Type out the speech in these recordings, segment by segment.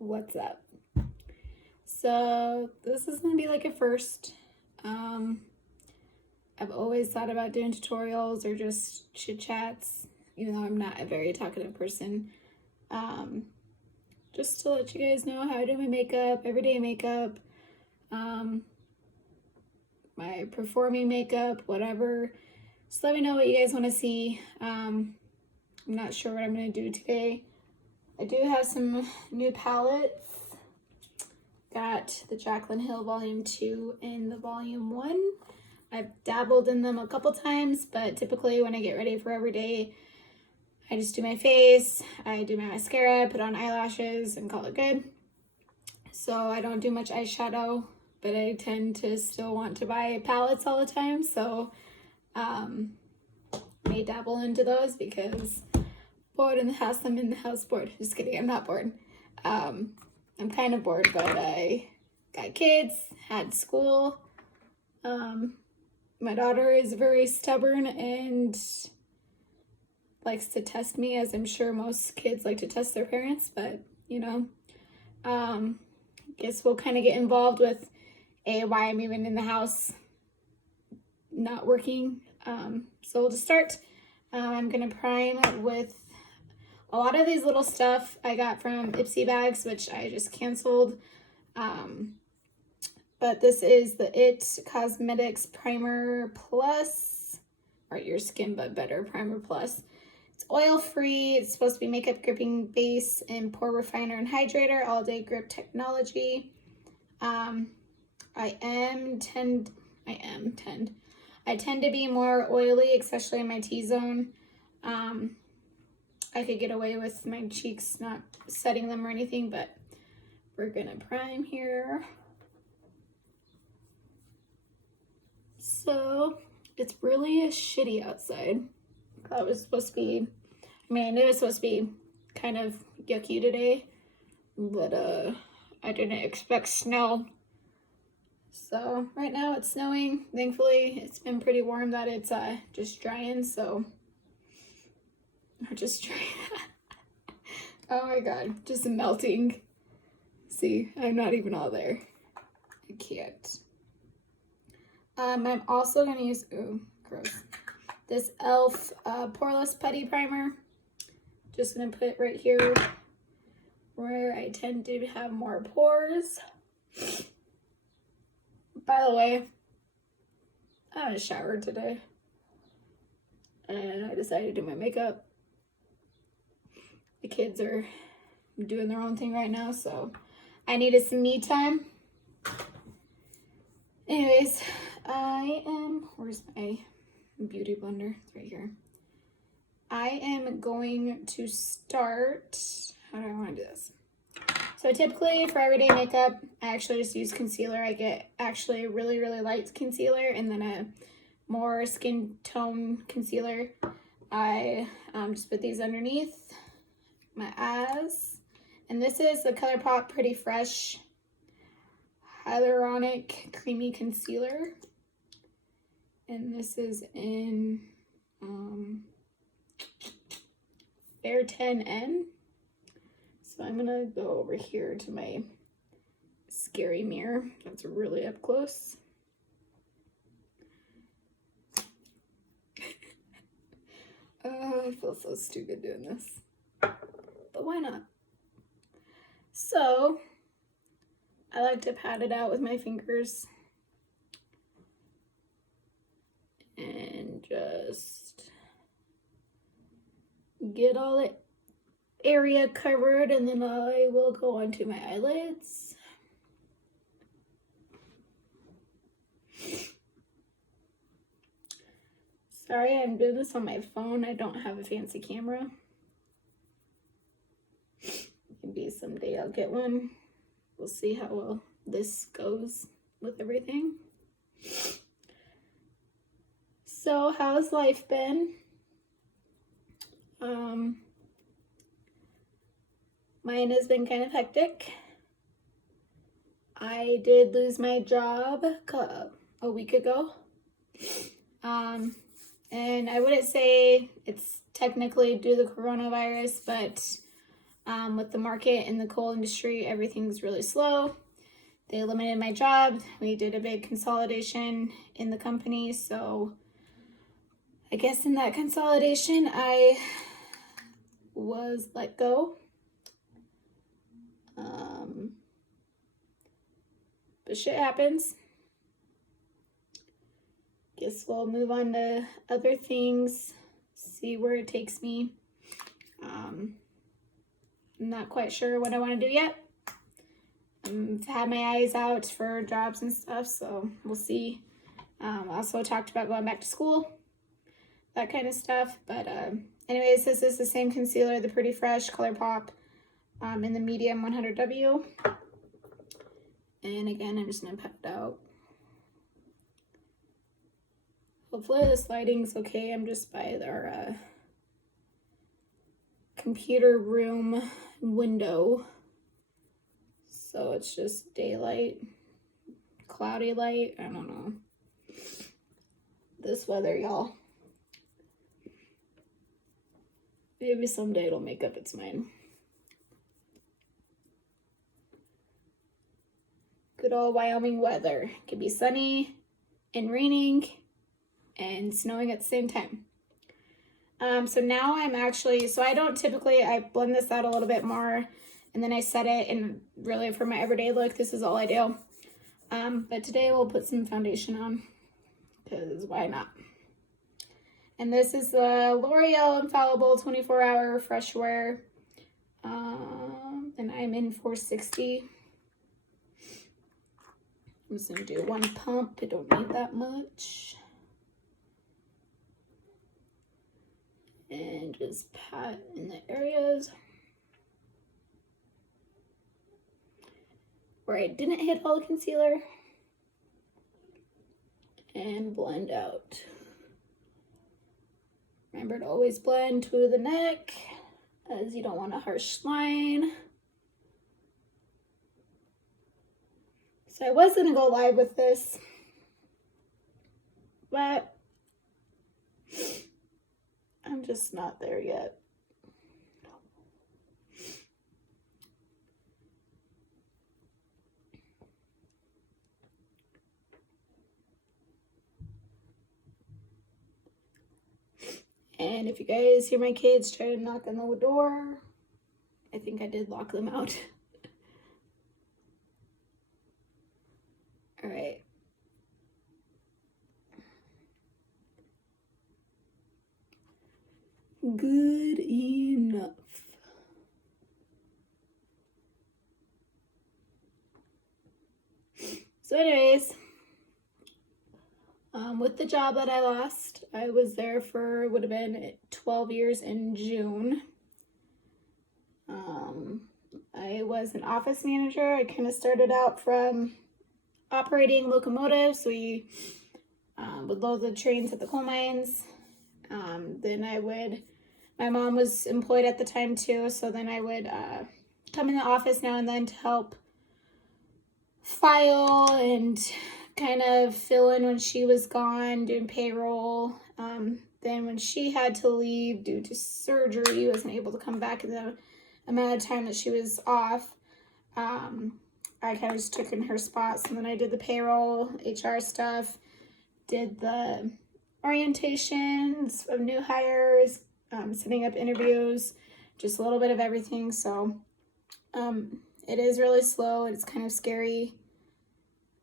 What's up? So this is gonna be like a first. I've always thought about doing tutorials or just chit chats, even though I'm not a very talkative person. Just to let you guys know how I do my makeup, everyday makeup, my performing makeup, whatever. Just let me know what you guys want to see. I'm not sure what I'm gonna do today. I do have some new palettes. Got the Jaclyn Hill Volume 2 and the Volume 1. I've dabbled in them a couple times, but typically when I get ready for every day, I just do my face, I do my mascara, put on eyelashes, and call it good. So I don't do much eyeshadow, but I tend to still want to buy palettes all the time, so may dabble into those because bored in the house, I'm in the house bored. Just kidding, I'm not bored. I'm kind of bored, but I got kids, had school. My daughter is very stubborn and likes to test me, as I'm sure most kids like to test their parents, but I guess we'll kind of get involved with why I'm even in the house not working. So we'll just start. I'm gonna prime with a lot of these little stuff I got from Ipsy bags, which I just canceled. But this is the It Cosmetics Primer Plus, or Your Skin But Better Primer Plus. It's oil-free, it's supposed to be makeup gripping base and pore refiner and hydrator, all-day grip technology. I tend to be more oily, especially in my T-zone. I could get away with my cheeks not setting them or anything, but we're gonna prime here. So it's really shitty outside. That was supposed to be, I mean, I knew it was supposed to be kind of yucky today, but I didn't expect snow. So right now it's snowing. Thankfully, it's been pretty warm that it's just drying, so or just drying. Oh my god, just melting. See, I'm not even all there. I can't. I'm also gonna use, ooh, gross, this e.l.f. Poreless Putty Primer. Just gonna put it right here where I tend to have more pores. By the way, I haven't showered today, and I decided to do my makeup. The kids are doing their own thing right now, so I needed some me time. Anyways, where's my beauty blender? It's right here. I am going to start, how do I want to do this? So typically for everyday makeup, I actually just use concealer. I get actually a really, really light concealer and then a more skin tone concealer. I just put these underneath my eyes. And this is the ColourPop Pretty Fresh Hyaluronic Creamy Concealer. And this is in Fair 10N. So I'm gonna go over here to my scary mirror. That's really up close. Oh, I feel so stupid doing this, but why not? So I like to pat it out with my fingers and just get all the area covered, and then I will go onto my eyelids. Sorry, I'm doing this on my phone. I don't have a fancy camera. Maybe someday I'll get one. We'll see how well this goes with everything. So how's life been? Mine has been kind of hectic. I did lose my job a week ago. And I wouldn't say it's technically due to the coronavirus, but With the market in the coal industry, everything's really slow. They eliminated my job. We did a big consolidation in the company. So I guess in that consolidation, I was let go. But shit happens. Guess we'll move on to other things, see where it takes me. I'm not quite sure what I want to do yet. I've had my eyes out for jobs and stuff, so we'll see. Also talked about going back to school, that kind of stuff. But anyways, this is the same concealer, the Pretty Fresh ColourPop in the medium 100W. And again, I'm just going to pat it out. Hopefully this lighting's okay. I'm just by our computer room window. So it's just daylight, cloudy light, I don't know. This weather, y'all. Maybe someday it'll make up its mind. Good old Wyoming weather. It can be sunny and raining and snowing at the same time. So now I'm actually, so I don't typically, I blend this out a little bit more and then I set it, and really for my everyday look, this is all I do. But today we'll put some foundation on, because why not? And this is the L'Oreal Infallible 24-Hour Fresh Wear. And I'm in 460. I'm just gonna do one pump. I don't need that much. And just pat in the areas where I didn't hit all the concealer. And blend out. Remember to always blend to the neck, as you don't want a harsh line. So I was gonna go live with this, but I'm just not there yet. And if you guys hear my kids try to knock on the door, I think I did lock them out. All right. Good enough. So anyways, with the job that I lost, I was there for, would have been 12 years in June. I was an office manager. I kind of started out from operating locomotives. We would load the trains at the coal mines. Then my mom was employed at the time too, so then I would come in the office now and then to help file and kind of fill in when she was gone, doing payroll. Then when she had to leave due to surgery, wasn't able to come back in the amount of time that she was off, I kind of just took in her spots. And then I did the payroll, HR stuff, did the orientations of new hires, setting up interviews, just a little bit of everything. So it is really slow. It's kind of scary.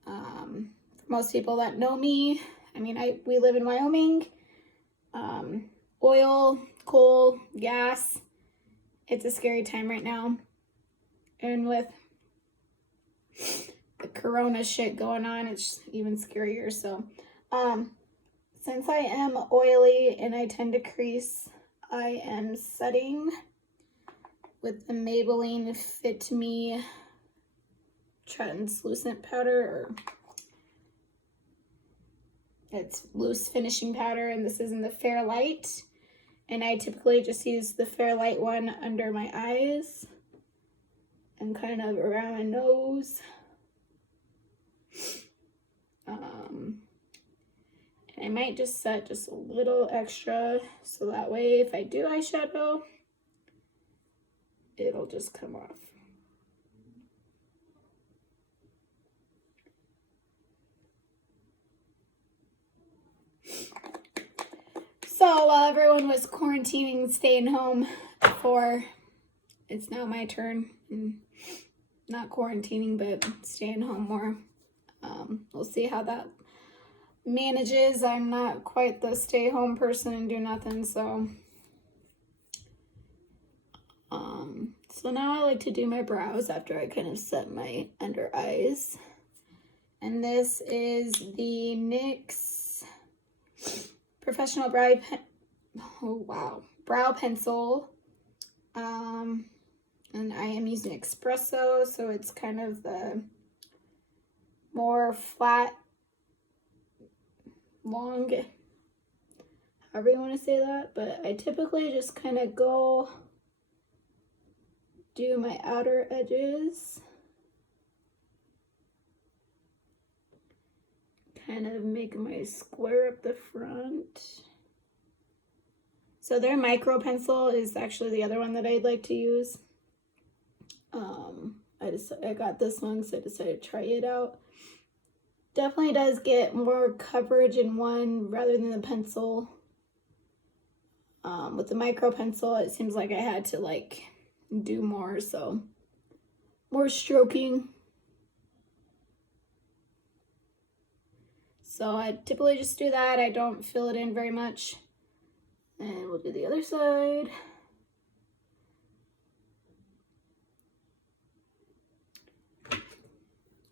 For most people that know me, I mean, we live in Wyoming. Oil, coal, gas. It's a scary time right now. And with the corona shit going on, it's even scarier. So, since I am oily and I tend to crease, I am setting with the Maybelline Fit Me translucent powder, or it's loose finishing powder, and this is in the Fair Light. And I typically just use the Fair Light one under my eyes and kind of around my nose. And I might just set just a little extra, so that way if I do eyeshadow, it'll just come off. So while everyone was quarantining, staying home it's now my turn. And not quarantining, but staying home more. We'll see how that manages. I'm not quite the stay home person and do nothing, so so now I like to do my brows after I kind of set my under eyes. And this is the NYX Professional Brow Pencil. And I am using espresso, so it's kind of the more flat, long, however you want to say that, but I typically just kind of do my outer edges, kind of make my square up the front. So their micro pencil is actually the other one that I'd like to use. I got this one because I decided to try it out. Definitely does get more coverage in one rather than the pencil. With the micro pencil, it seems like I had to like do more, so more stroking. So I typically just do that. I don't fill it in very much. And we'll do the other side.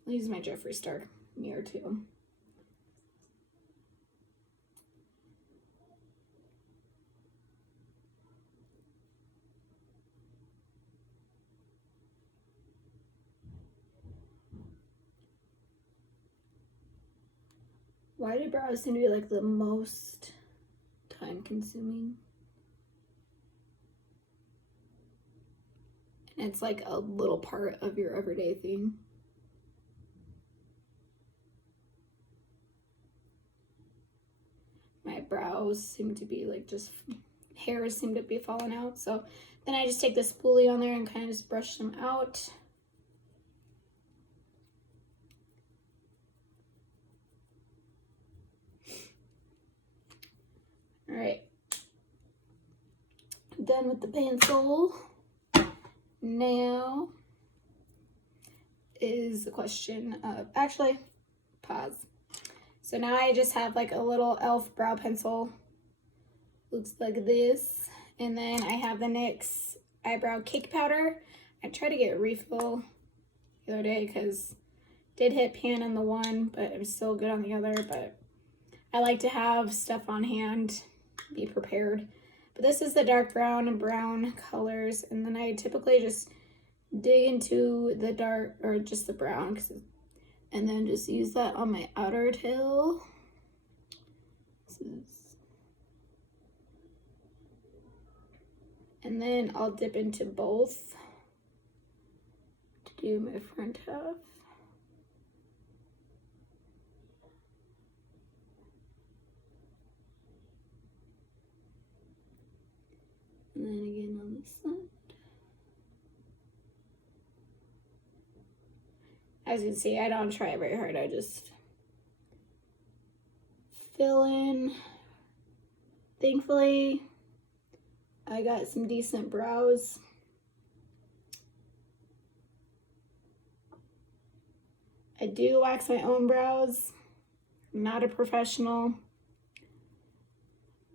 I'll use my Jeffree Star mirror too. Why do brows seem to be like the most time consuming? And it's like a little part of your everyday thing. My brows seem to be like just hairs seem to be falling out. So then I just take the spoolie on there and kind of just brush them out. All right, done with the pencil. Now is the question of, actually, pause. So now I just have like a little e.l.f. brow pencil. Looks like this. And then I have the NYX eyebrow cake powder. I tried to get a refill the other day because did hit pan on the one, but I'm still good on the other. But I like to have stuff on hand, be prepared. But this is the dark brown and brown colors. And then I typically just dig into the dark, or just the brown, and then just use that on my outer tail. And then I'll dip into both to do my front half. And then again on this side. As you can see, I don't try very hard. I just fill in. Thankfully, I got some decent brows. I do wax my own brows. I'm not a professional,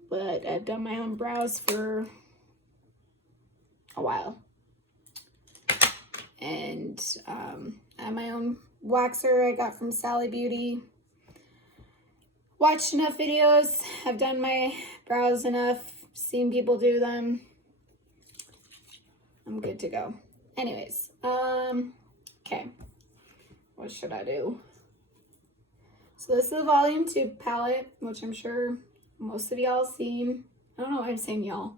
but I've done my own brows for a while. And I have my own waxer I got from Sally Beauty. Watched enough videos. I've done my brows enough. Seen people do them. I'm good to go. Anyways, okay. What should I do? So this is the Volume 2 palette, which I'm sure most of y'all seen. I don't know why I'm saying y'all.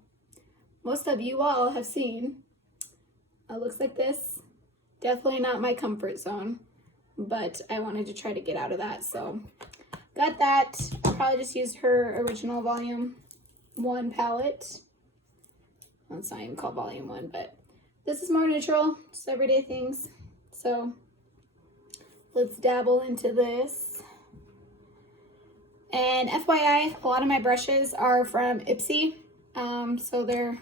Most of you all have seen. It looks like this. Definitely not my comfort zone, but I wanted to try to get out of that, so got that. I'll probably just use her original Volume 1 palette. Well, it's not even called Volume 1, but This is more neutral, just everyday things. So let's dabble into this. And FYI, a lot of my brushes are from Ipsy. So they're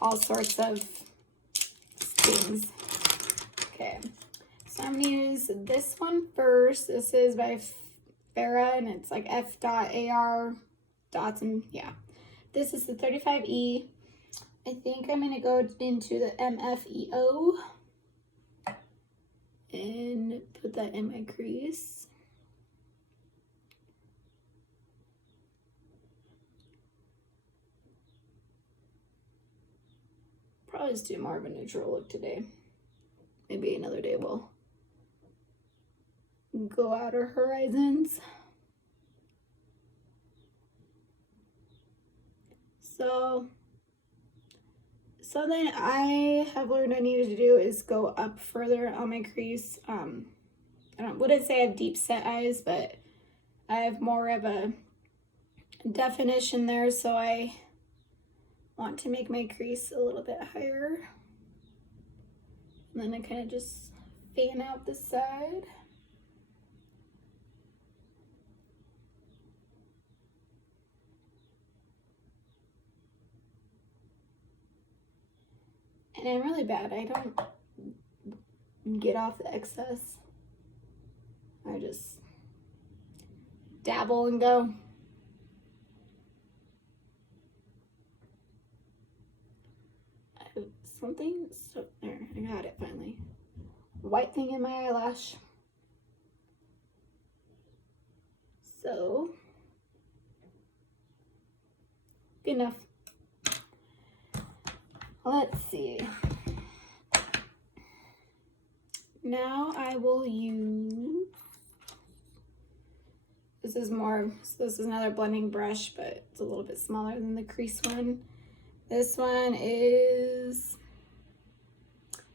all sorts of things. Okay, so I'm gonna use this one first. This is by Farah, and it's like F.AR dots, and yeah. This is the 35E. I think I'm gonna go into the MFEO and put that in my crease. Probably just do more of a neutral look today. Maybe another day we'll go outer horizons. So something I have learned I needed to do is go up further on my crease. I wouldn't say I have deep set eyes, but I have more of a definition there, so I want to make my crease a little bit higher. And then I kind of just fan out the side. And I'm really bad. I don't get off the excess. I just dabble and go. I have something, so there, I got it finally. White thing in my eyelash. So, good enough. Let's see. Now I will use, this is another blending brush, but it's a little bit smaller than the crease one. This one is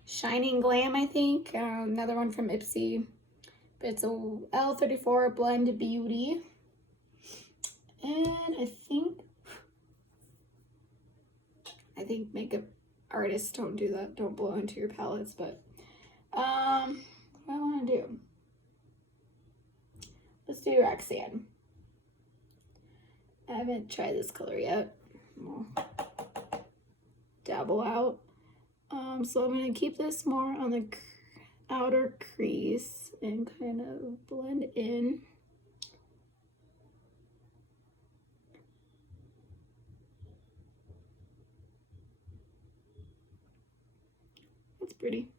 Shining Glam, I think. Another one from Ipsy. But it's a L34 Blend Beauty. And I think makeup artists don't do that. Don't blow into your palettes, but what do I want to do? Let's do Roxanne. I haven't tried this color yet. We'll dabble out. So I'm going to keep this more on the outer crease and kind of blend in. That's pretty.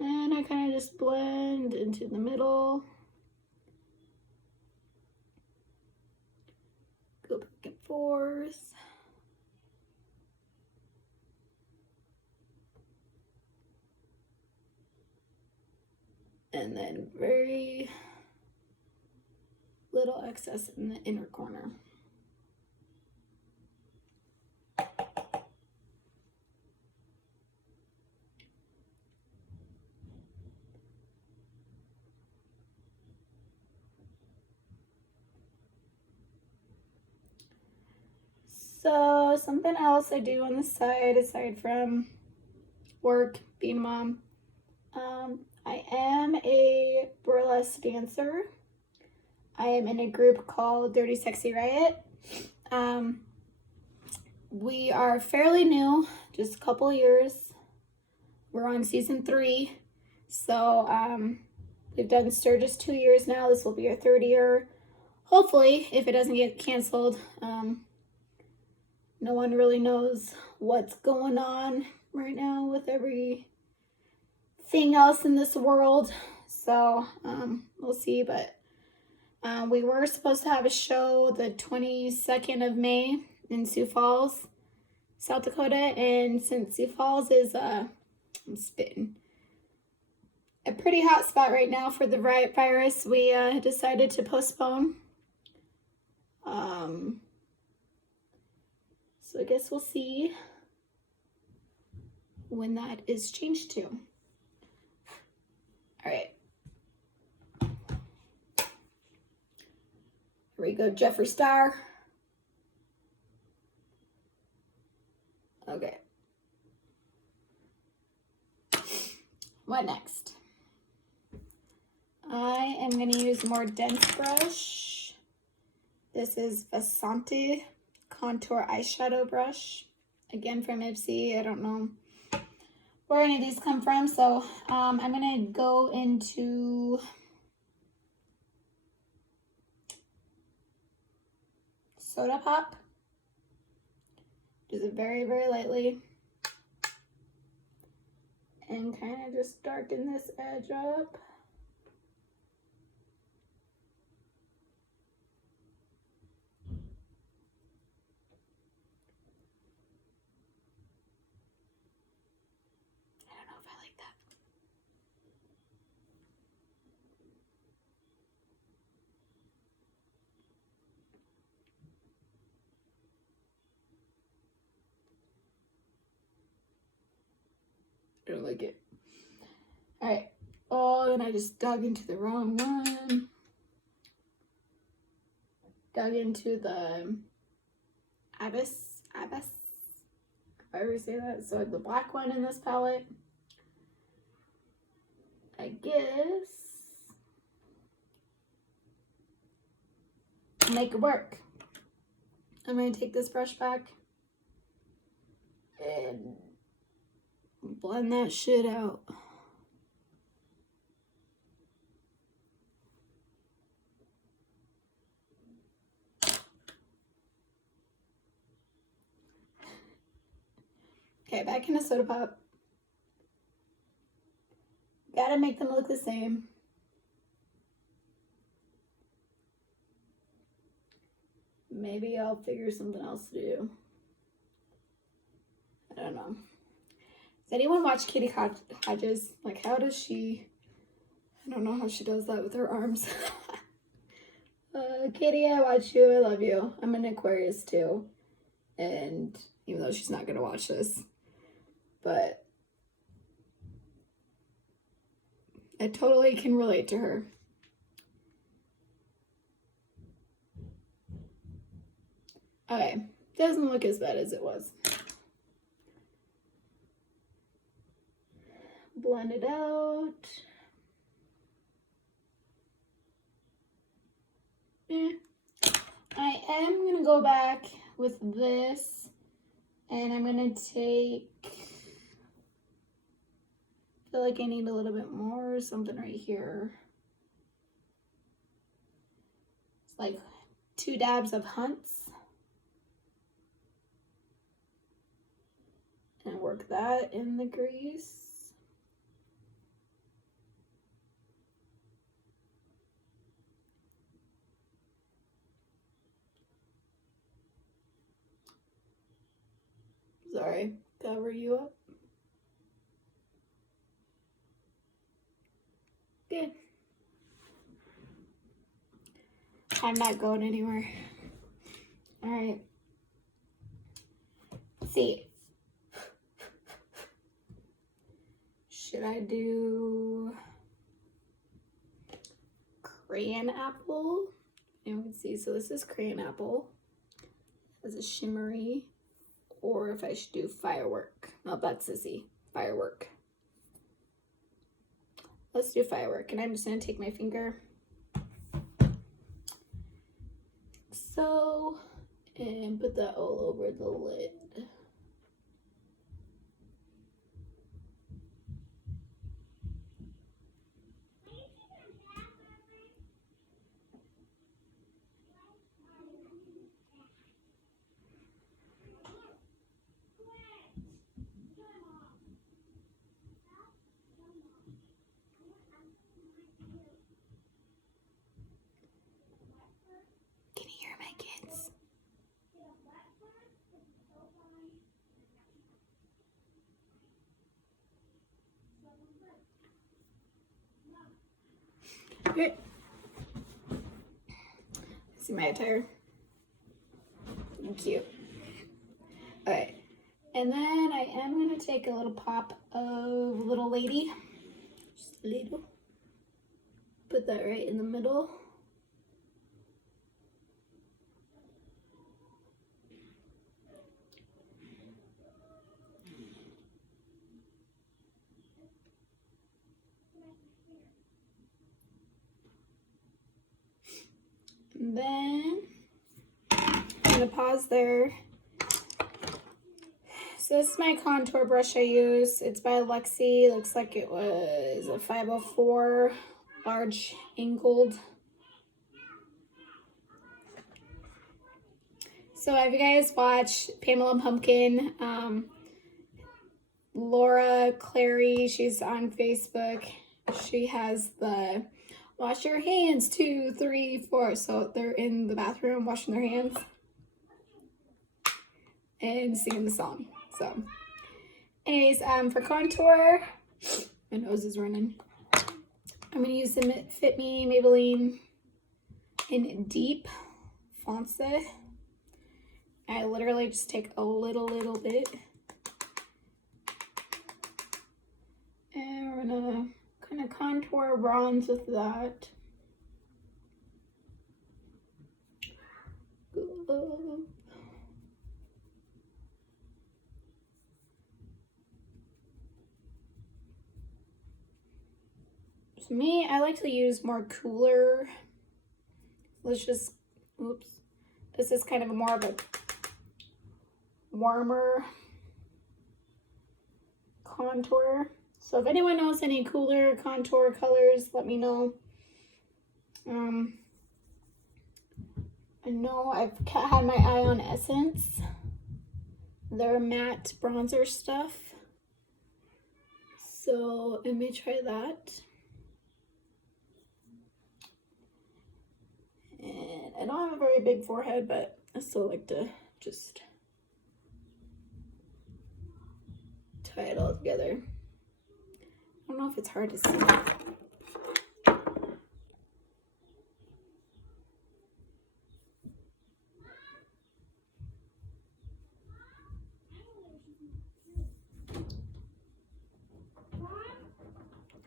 And I kind of just blend into the middle. Go back and forth. And then very little excess in the inner corner. So something else I do on the side, aside from work, being a mom, I am a burlesque dancer. I am in a group called Dirty Sexy Riot. We are fairly new, just a couple years. We're on season 3. So we've done Sturgis 2 years now. This will be our 3rd year. Hopefully, if it doesn't get canceled. No one really knows what's going on right now with everything else in this world. So we'll see, but we were supposed to have a show the 22nd of May in Sioux Falls, South Dakota, and since Sioux Falls is I'm spitting, a pretty hot spot right now for the virus, we decided to postpone. So I guess we'll see when that is changed to. All right. Here we go, Jeffree Star. Okay. What next? I am going to use a more dense brush. This is Vasante Contour Eyeshadow Brush. Again from Ipsy. I don't know where any of these come from. So I'm going to go into Soda Pop. Just very, very lightly. And kind of just darken this edge up. I don't know if I like that. I don't like it. All right. Oh, and I just dug into the wrong one. Dug into the Abyss. If I ever say that. So the black one in this palette. I guess. Make it work. I'm going to take this brush back and blend that shit out. Okay, back into Soda Pop. Gotta make them look the same. Maybe I'll figure something else to do. I don't know. Does anyone watch Katie Hodges? Like, how does she... I don't know how she does that with her arms. Katie, I watch you. I love you. I'm an Aquarius too. And even though she's not going to watch this. But I totally can relate to her. Okay. Doesn't look as bad as it was. Blend it out. I am going to go back with this. And I'm going to take... I feel like I need a little bit more, something right here. It's like 2 dabs of Hunts. And work that in the crease. Sorry, cover you up. Good. I'm not going anywhere. All right. Let's see. Should I do Crayon Apple? You can see, so this is Crayon Apple as a shimmery, or if I should do Firework. No, that's Sissy. Firework. Let's do Firework, and I'm just gonna take my finger. So, and put that all over the lid. Can you hear my kids? Good. See my attire? Cute. Alright. And then I am going to take a little pop of Little Lady. Just a little. Put that right in the middle. gonna pause there. So this is my contour brush I use. It's by Lexi. Looks like it was a 504 large angled. So have you guys watched Pamela Pumpkin? Laura Clary, she's on Facebook. She has the wash your hands 2, 3, 4. So they're in the bathroom washing their hands and singing the song. So anyways, for contour, my nose is running. I'm gonna use the Fit Me Maybelline in Deep Fonce. I literally just take a little bit. And we're gonna kind of contour bronze with that. To me, I like to use more cooler. Let's just, oops. This is kind of more of a warmer contour. So if anyone knows any cooler contour colors, let me know. I know I've had my eye on Essence. Their matte bronzer stuff. So I may try that. And I don't have a very big forehead, but I still like to just tie it all together. I don't know if it's hard to see.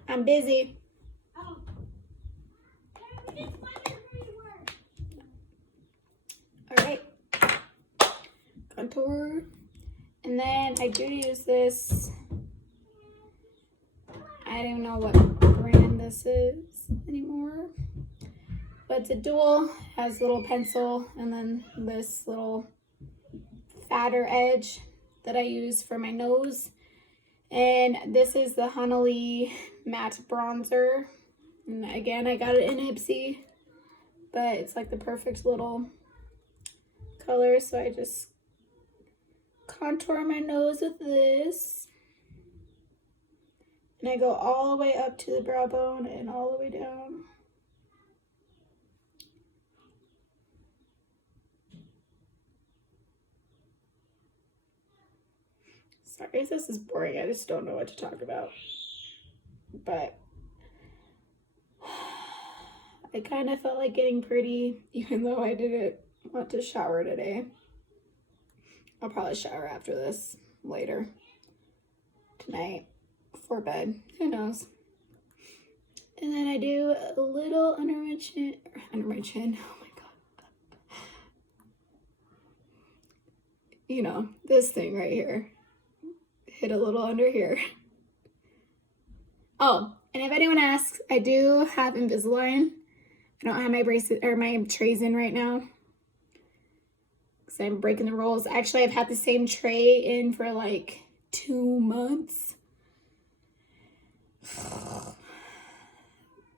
I'm busy. All right, contour. And then I do use this. I don't know what brand this is anymore, but it's a dual, has a little pencil and then this little fatter edge that I use for my nose. And this is the Honolulu matte bronzer. And again, I got it in Ipsy, but it's like the perfect little color. So I just contour my nose with this. And I go all the way up to the brow bone and all the way down. Sorry if this is boring, I just don't know what to talk about. But I kind of felt like getting pretty, even though I didn't want to shower today. I'll probably shower after this later tonight before bed, who knows. And then I do a little under my chin, oh my god. You know, this thing right here. Hit a little under here. Oh, and if anyone asks, I do have Invisalign. I don't have my braces or my trays in right now because I'm breaking the rules. Actually, I've had the same tray in for like 2 months.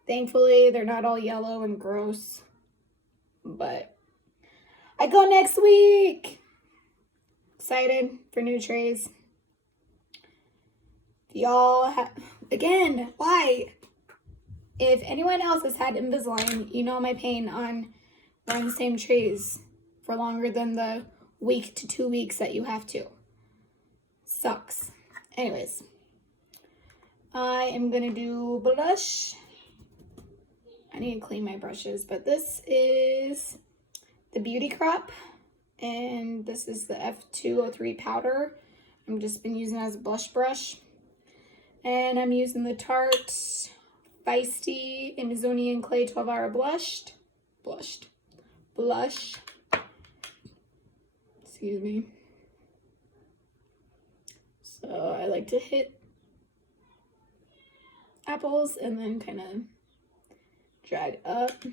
Thankfully, they're not all yellow and gross, but I go next week. Excited for new trays. Y'all have, again, why? If anyone else has had Invisalign, you know my pain on wearing the same trays for longer than the week to 2 weeks that you have to. Sucks. Anyways, I am gonna do blush. I need to clean my brushes, but this is the Beauty Crop, and this is the F203 powder. I've just been using it as a blush brush. And I'm using the Tarte Feisty Amazonian Clay 12-Hour Blush. Excuse me. So I like to hit apples and then kind of drag up.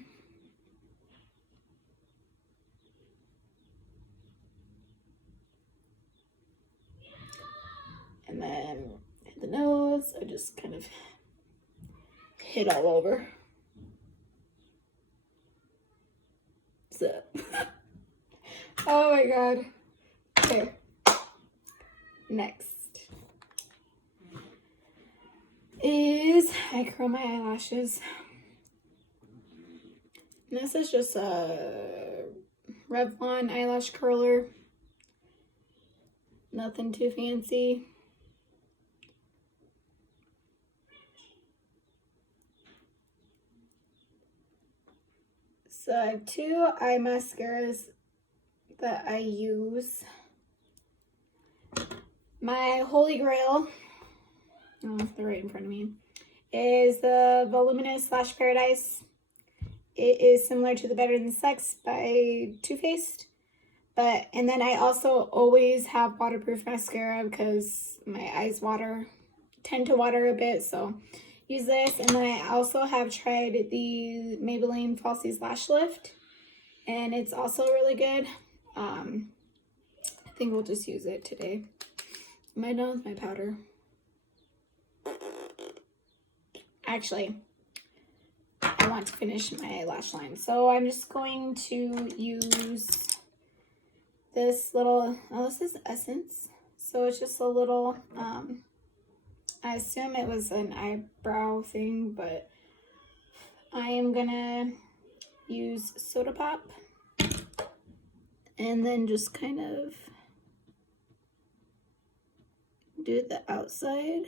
then hit the nose. I just kind of hit all over. So, oh my god. Okay. Next is I curl my eyelashes. And this is just a Revlon eyelash curler. Nothing too fancy. So I have two eye mascaras that I use. My holy grail, oh, they're right in front of me, is the Voluminous Lash Paradise. It is similar to the Better Than Sex by Too Faced. And then I also always have waterproof mascara because my eyes tend to water a bit, so use this. And then I also have tried the Maybelline Falsies Lash Lift, and it's also really good. I think we'll just use it today. Am I done with my powder? Actually, I want to finish my lash line, so I'm just going to use this little, oh, this is Essence, so it's just a little, I assume it was an eyebrow thing, but I am gonna use Soda Pop and then just kind of do the outside.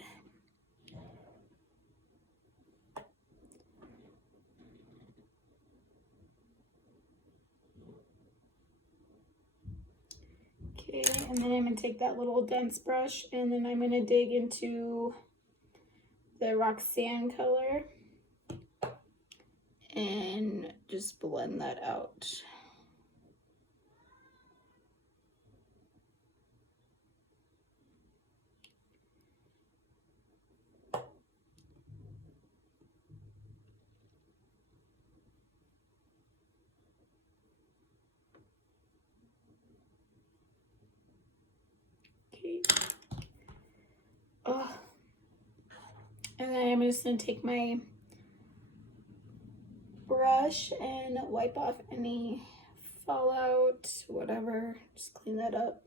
Okay, and then I'm gonna take that little dense brush and then I'm gonna dig into the Roxanne color and just blend that out. Okay. Oh. And then I'm just gonna take my brush and wipe off any fallout, whatever, just clean that up.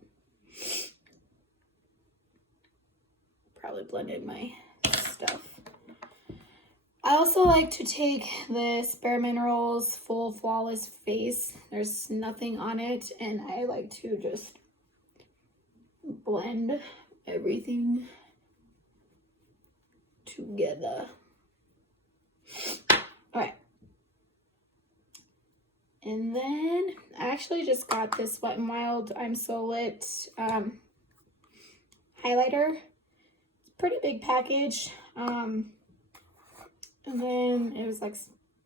Probably blended my stuff. I also like to take this Bare Minerals Full Flawless Face. There's nothing on it, and I like to just blend everything together. All right. And then I actually just got this Wet n Wild I'm So Lit highlighter. It's a pretty big package. And then it was like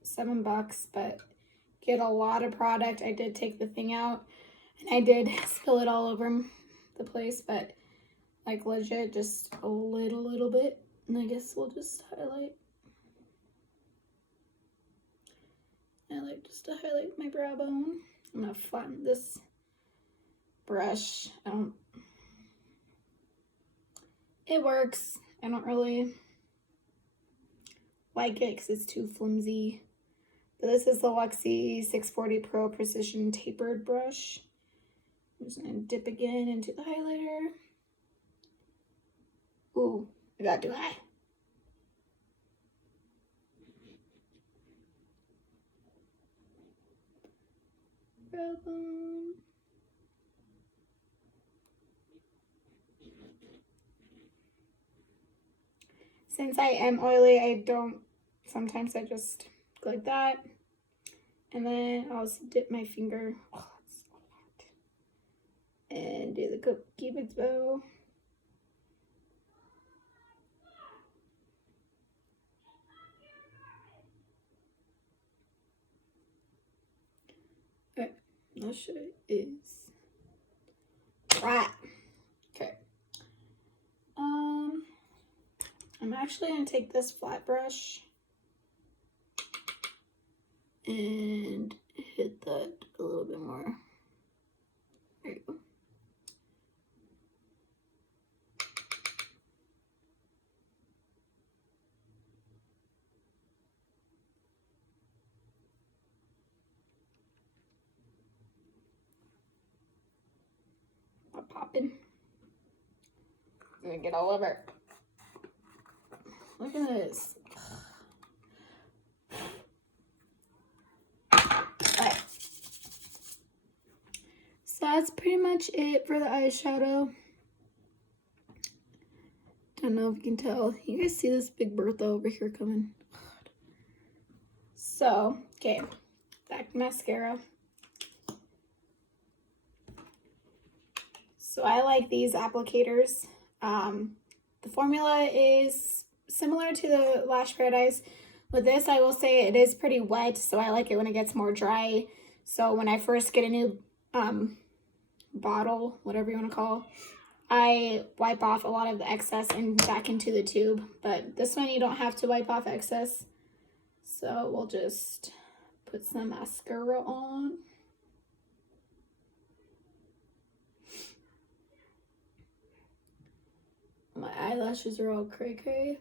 $7, but get a lot of product. I did take the thing out and I did spill it all over the place, but like legit just a little bit. And I guess we'll just highlight. I like just to highlight my brow bone. I'm gonna flatten this brush. It works. I don't really like it because it's too flimsy. But this is the Luxie 640 Pro Precision Tapered Brush. I'm just gonna dip again into the highlighter. Ooh, I got too high. Brow bone. Since I am oily, sometimes I just go like that. And then I'll also dip my finger, oh, that's so hot, and do the Cupid's bow. Okay, that shit is right. Okay. I'm actually gonna take this flat brush and hit that a little bit more. There you go. I'm gonna get all over. Look at this. Alright. So that's pretty much it for the eyeshadow. Don't know if you can tell. You guys see this big Bertha over here coming? God. So, okay. Back to mascara. So I like these applicators. The formula is similar to the Lash Paradise. With this, I will say it is pretty wet, so I like it when it gets more dry. So when I first get a new bottle, whatever you want to call, I wipe off a lot of the excess and back into the tube. But this one, you don't have to wipe off excess. So we'll just put some mascara on. My eyelashes are all cray-cray.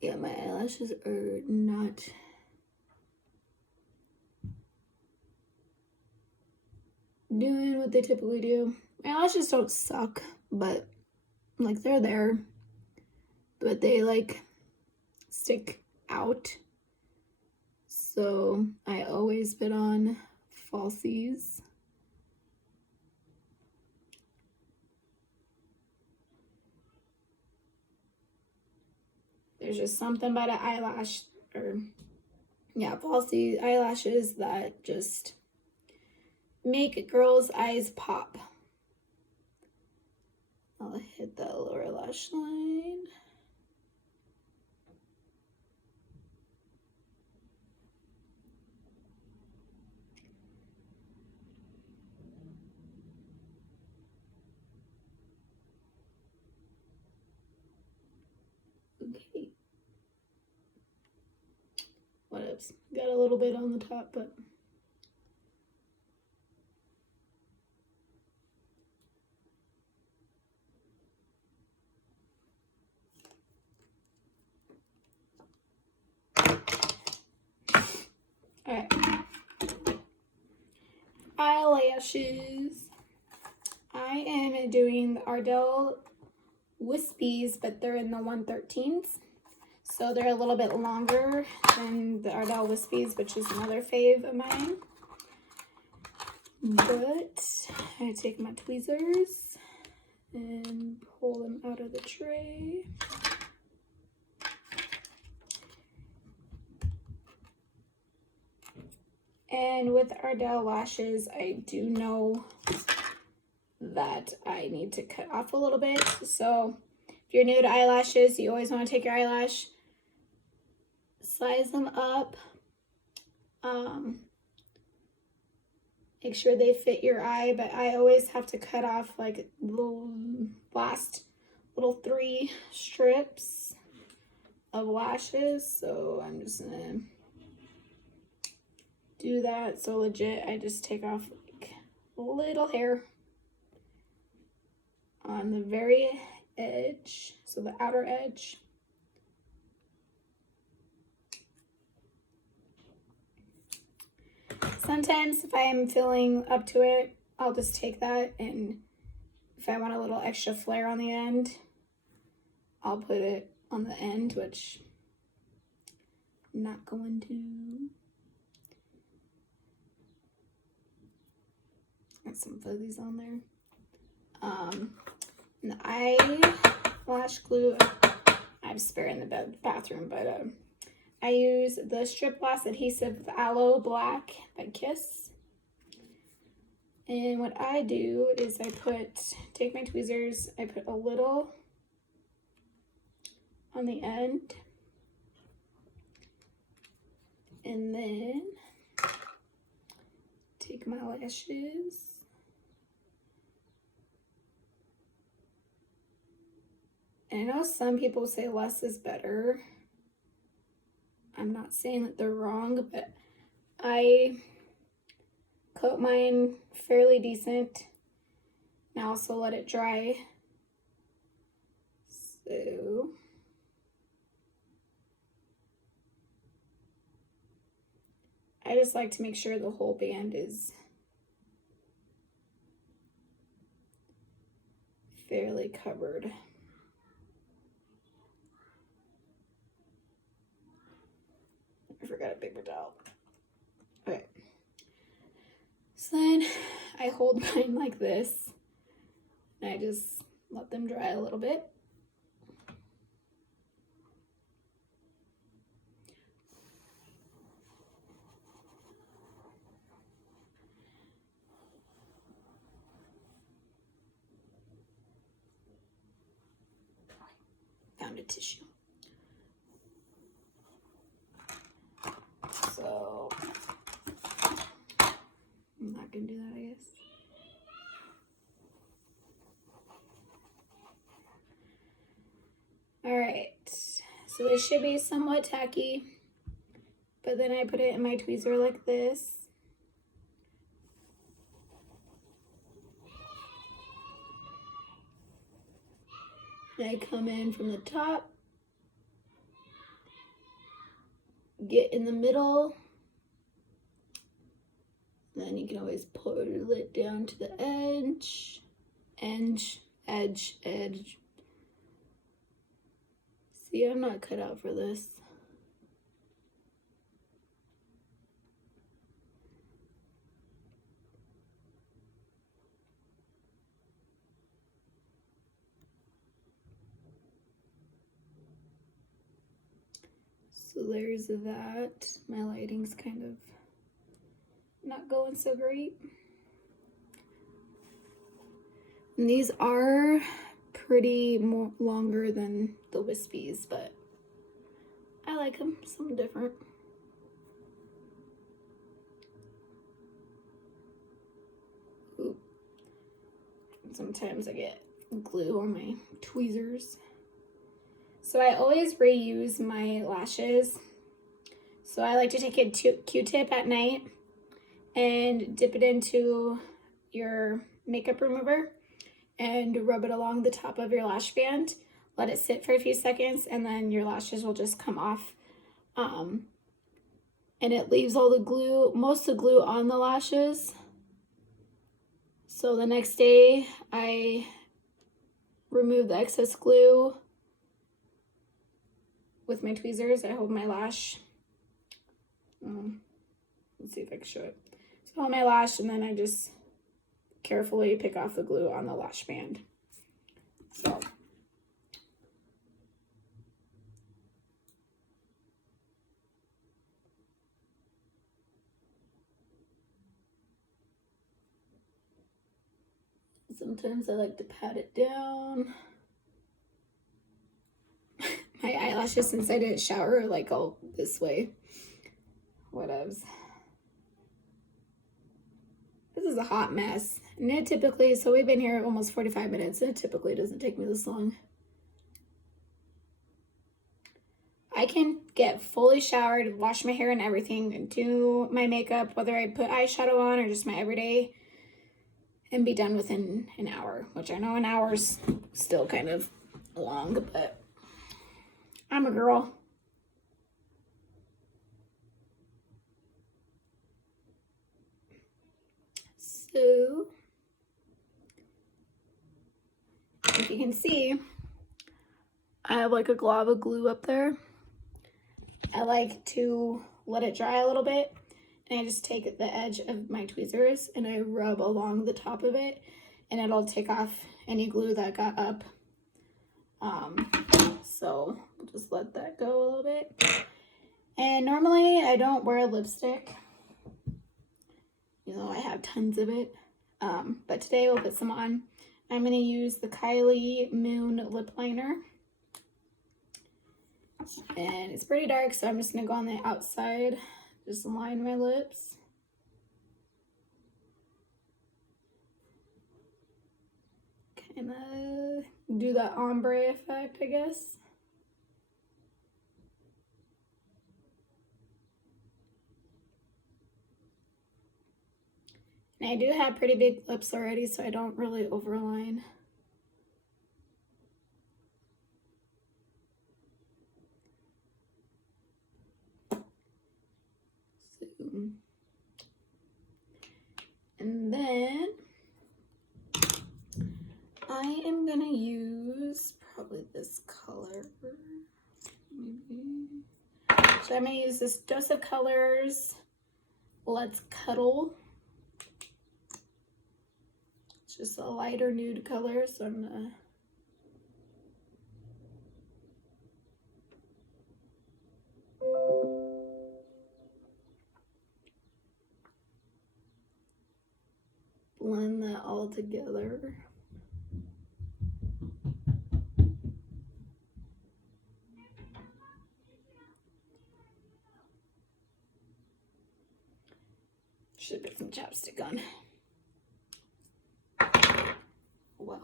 Yeah, my eyelashes are not doing what they typically do. My eyelashes don't suck, but like they're there, but they like stick out. So I always put on falsies. There's just something about an eyelash, or yeah, falsie eyelashes that just make girls' eyes pop. I'll hit the lower lash line. Okay. What else? Got a little bit on the top, but alright. Eyelashes. I am doing the Ardell Wispies, but they're in the 113s. So they're a little bit longer than the Ardell Wispies, which is another fave of mine. But I take my tweezers and pull them out of the tray. And with Ardell lashes, I do know that I need to cut off a little bit. So if you're new to eyelashes, you always want to take your eyelash, size them up, make sure they fit your eye, but I always have to cut off like the last little 3 strips of lashes. So I'm just gonna do that. So legit, I just take off like a little hair on the very edge, so the outer edge. Sometimes if I am feeling up to it, I'll just take that, and if I want a little extra flare on the end, I'll put it on the end, which I'm not going to. Got some fuzzies on there. The eyelash glue, I have spare in the bathroom, but I use the Strip Loss Adhesive with Aloe Black by Kiss. And what I do is I take my tweezers, I put a little on the end, and then take my lashes, and I know some people say less is better, I'm not saying that they're wrong, but I coat mine fairly decent. Now also let it dry. So I just like to make sure the whole band is fairly covered. I forgot a paper towel. Okay. So then I hold mine like this, and I just let them dry a little bit. Found a tissue. So I'm not gonna do that, I guess. All right, so it should be somewhat tacky, but then I put it in my tweezer like this. And I come in from the top, get in the middle, then you can always pull it down to the edge, edge. See, I'm not cut out for this. So there's that. My lighting's kind of not going so great. And these are pretty more longer than the wispies, but I like them, something different. Ooh. Sometimes I get glue on my tweezers. So I always reuse my lashes. So I like to take a Q-tip at night and dip it into your makeup remover and rub it along the top of your lash band. Let it sit for a few seconds and then your lashes will just come off. And it leaves all the glue, most of the glue on the lashes. So the next day I remove the excess glue with my tweezers. I hold my lash. Let's see if I can show it. So I hold my lash and then I just carefully pick off the glue on the lash band. So sometimes I like to pat it down. My eyelashes, since I didn't shower, are like all this way. Whatevs. This is a hot mess. And it typically, so we've been here almost 45 minutes, and it typically doesn't take me this long. I can get fully showered, wash my hair and everything, and do my makeup, whether I put eyeshadow on or just my everyday, and be done within an hour, which I know an hour's still kind of long, but I'm a girl. So, if you can see, I have like a glob of glue up there. I like to let it dry a little bit, and I just take the edge of my tweezers and I rub along the top of it, and it'll take off any glue that got up. So we'll just let that go a little bit. And normally I don't wear lipstick. You know, I have tons of it. But today we'll put some on. I'm going to use the Kylie Moon lip liner. And it's pretty dark, so I'm just going to go on the outside, just line my lips. Kind of do that ombre effect, I guess. And I do have pretty big lips already, so I don't really overline. And then I am gonna use probably this color. Maybe. So I'm gonna use this Dose of Colors Let's Cuddle. It's just a lighter nude color, so I'm gonna blend that all together. Should put some chapstick on. Wow.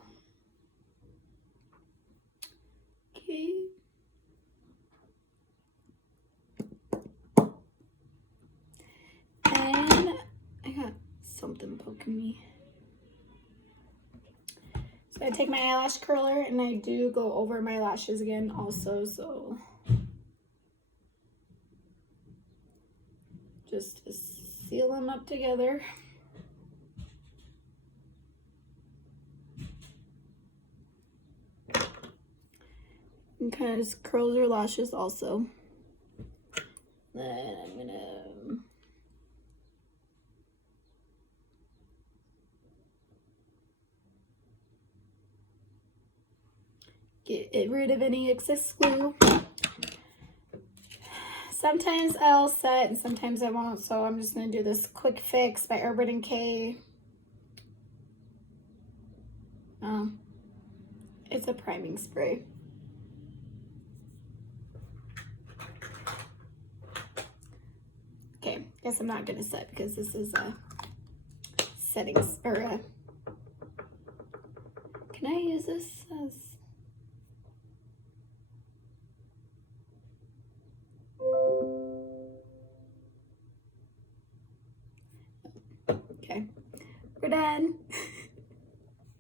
Okay. And I got something poking me. So I take my eyelash curler and I do go over my lashes again also, so just to seal them up together. And kind of just curls your lashes also. Then I'm gonna get rid of any excess glue. Sometimes I'll set and sometimes I won't, so I'm just gonna do this Quick Fix by Urban Decay. It's a priming spray. Okay, guess I'm not gonna set because this is a settings or a. Can I use this as? Okay, we're done.